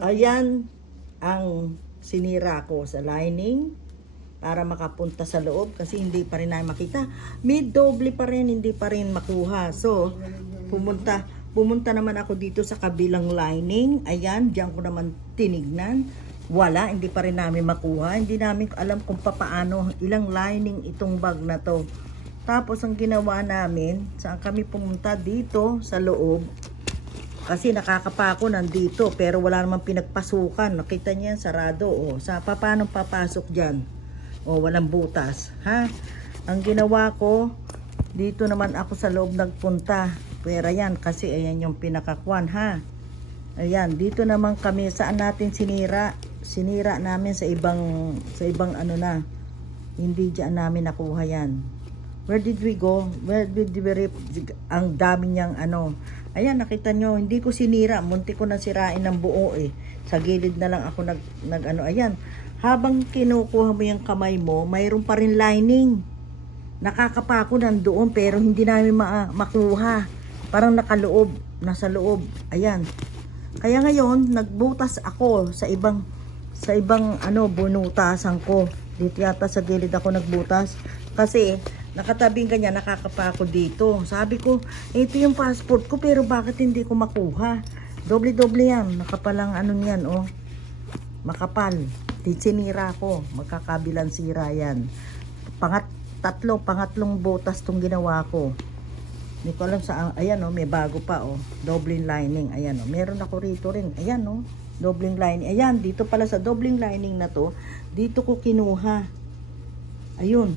Ayan ang sinira ko sa lining para makapunta sa loob kasi hindi pa rin namin makita. May doble pa rin, hindi pa rin makuha. So, pumunta pumunta naman ako dito sa kabilang lining. Ayan, diyan ko naman tinignan. Wala, hindi pa rin namin makuha. Hindi namin alam kung papaano, ilang lining itong bag na to. Tapos ang ginawa namin, saan kami pumunta dito sa loob, kasi nakakapako nandito pero wala namang pinagpasukan. Nakita niya sarado. O, sa pa- paano papasok diyan? O, walang butas. Ha? Ang ginawa ko, dito naman ako sa loob nagpunta. Pero yan, kasi ayan yung pinakakwan, ha? Ayan, dito naman kami, saan natin sinira? Sinira namin sa ibang, sa ibang ano na. Hindi diyan namin nakuha yan. Where did we go? Where did we rip? Ang dami niyang ano. Ayan, nakita nyo, hindi ko sinira. Munti ko na sirain ng buo eh. Sa gilid na lang ako nag, nag ano. Ayan, habang kinukuha mo yung kamay mo, mayroon pa rin lining. Nakakapako nandoon pero hindi namin ma- makuha. Parang nakaloob, nasa loob. Ayan. Kaya ngayon, nagbutas ako sa ibang sa ibang ano bunutasan ko. Dito yata sa gilid ako nagbutas kasi nakatabing ganyan nakakapako dito. Sabi ko, ito yung passport ko pero bakit hindi ko makuha? Doble-doble yan. Nakapalang ano niyan oh. Makapal. Sinira ko. Magkakabilang sira yan. Pangat, tatlo, pangatlong butas tong ginawa ko. Hindi ko alam sa ayan oh, may bago pa oh. Dobling lining. Ayan oh. Meron ako rito rin. Ayan oh. Dobling lining. Ayan, dito pala sa dobling lining na to, dito ko kinuha. Ayun.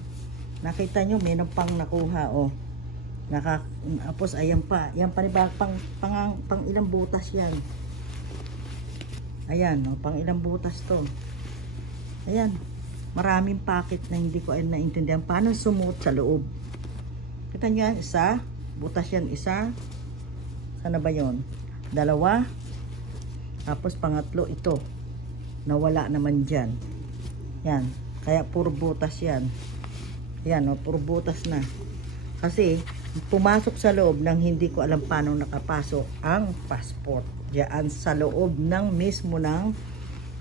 Nakita nyo, meron pang nakuha oh. Naka, tapos ayan pa. Yan pa ba, pang, pang, pang ilang butas yan. Ayan, oh, pang ilang butas to. Ayan. Maraming packet na hindi ko ay naintindihan. Paano sumuot sa loob? Kita nyo isa. Butas yan, isa. Sana ba yon? Dalawa. Tapos pangatlo, ito. Nawala naman dyan. Yan. Kaya puro butas yan. Yan, oh, puro butas na. Kasi, pumasok sa loob ng hindi ko alam paano nakapasok ang passport. Diyan sa loob ng mismo ng,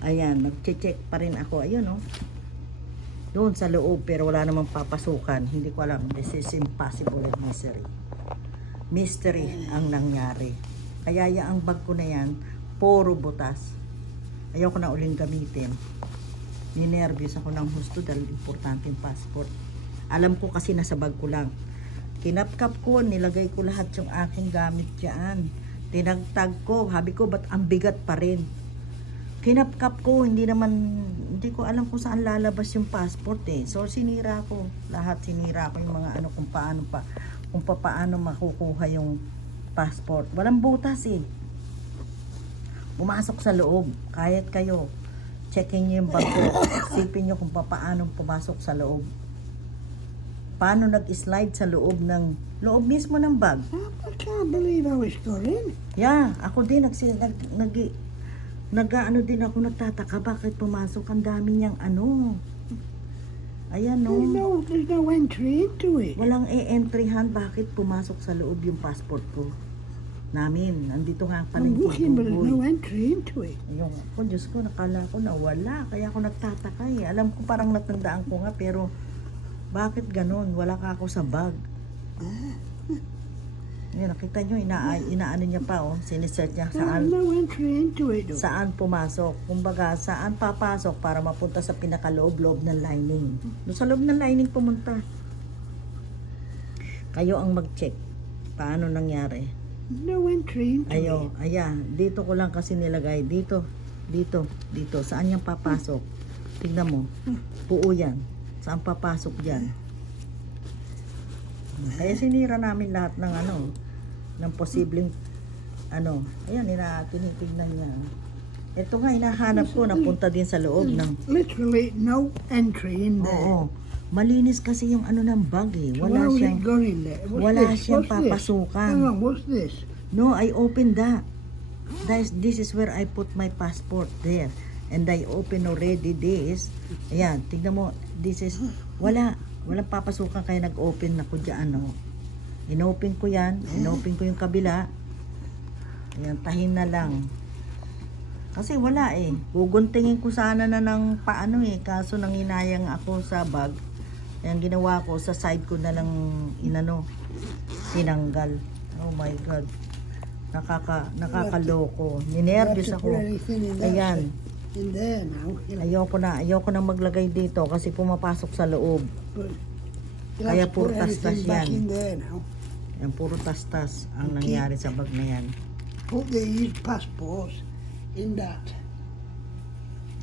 ayan, nag-check pa rin ako. Ayun, oh doon sa loob pero wala namang papasukan. Hindi ko alam. This is impossible and misery. Mystery ang nangyari. Kaya ya ang bag ko na yan, puro butas. Ayoko na uling gamitin. Ninervyos ako ng husto dahil importante yung passport. Alam ko kasi nasa bag ko lang. Kinapkap ko, nilagay ko lahat yung aking gamit dyan. Tinagtag ko, habi ko, ba't ang bigat pa rin? kinapkap ko, hindi naman, hindi ko alam kung saan lalabas yung passport eh. So, sinira ko. Lahat sinira ko yung mga ano, kung paano pa, kung pa, paano makukuha yung passport. Walang butas eh. Pumasok sa loob. Kahit kayo, checking nyo yung bag ko. Isipin nyo kung pa, paano pumasok sa loob. Paano nag-slide sa loob ng, loob mismo ng bag. I can't believe it's got in. Yeah, ako din nag nag nag nag-ano din ako nagtataka bakit pumasok ang dami niyang ano. Ayan no. There's no, there's no entry into it. Walang e-entryhan bakit pumasok sa loob yung passport ko. Namin, nandito nga pala yung looking, but there's no entry into it. Yung ako, Diyos ko, nakala ko nawala. Kaya ako nagtataka eh. Alam ko parang natandaan ko nga, pero bakit ganun? Wala ka ako sa bag. Yan, nakita nyo, ina inaano niya pa, oh. Sinisearch niya saan, it. saan pumasok. Kumbaga, saan papasok para mapunta sa pinakaloob-loob ng lining. Doon sa loob ng lining pumunta. Kayo ang mag-check. Paano nangyari? No entry into Ayo, ayan. Dito ko lang kasi nilagay. Dito, dito, dito. Saan yan papasok? Tignan mo. Puo yan. Saan papasok dyan? Kaya sinira namin lahat ng ano, ng posibleng ano. Ayan, ina, tinitignan niya. Ito nga, hinahanap ko, napunta din sa loob ng... it. Literally no entry in there. Oo. Malinis kasi yung ano ng bag eh. Wala has siyang... Wala this? siyang What's this? papasukan. On, what's this? No, I opened that. That is, this is where I put my passport there. And I open already this. Ayan, tignan mo. This is, wala. Walang papasukan kaya nag-open ako dyan. No? Inopen ko yan. Inopen ko yung kabila. Ayan, tahin na lang. Kasi wala eh. Guguntingin ko sana na ng paano eh. Kaso nanginayang ako sa bag. Kaya ang ginawa ko, sa side ko na lang inano, tinanggal. Oh my God. Nakaka, nakakaloko. To ako. Ayan. In there now. Ayoko na, ayoko na maglagay dito kasi pumapasok sa loob. but Kaya puro tastas yan. in. Yan, puro tastas ang Okay. nangyari sa bag na yan. Put these passports in that.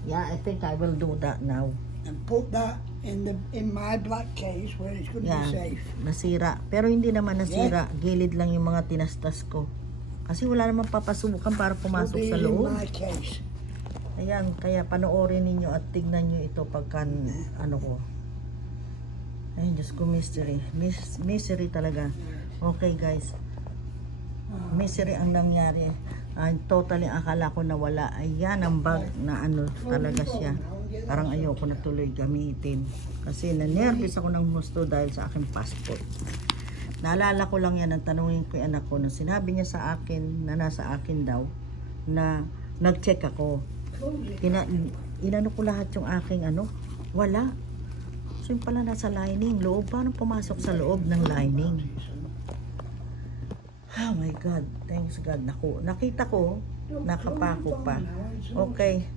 Yeah, I think I will do that now. and put that in the in my black case where it's going to Yeah. be safe. Nasira. Pero hindi naman nasira. Gilid lang yung mga tinastas ko. Kasi wala namang papasukan para pumasok sa in loob. my case. Ayan, kaya panoorin ninyo at tignan nyo ito pagka ano ko. Ay, Diyos ko, mystery. Mis- misery talaga. Okay, guys. Misery ang nangyari. Ay, totally akala ko na wala. Ayan ang bag na ano talaga siya. Parang ayoko na tuloy gamitin. Kasi nanervous ako ng gusto dahil sa aking passport. Naalala ko lang yan, ang tanungin ko yung anak ko na sinabi niya sa akin na nasa akin daw na nag-check ako. Ina, inano ko lahat yung aking ano, wala. So yung pala nasa lining, loob. Paano pumasok sa loob ng lining? Oh my God, thanks God. Naku, nakita ko, nakapako pa. Okay,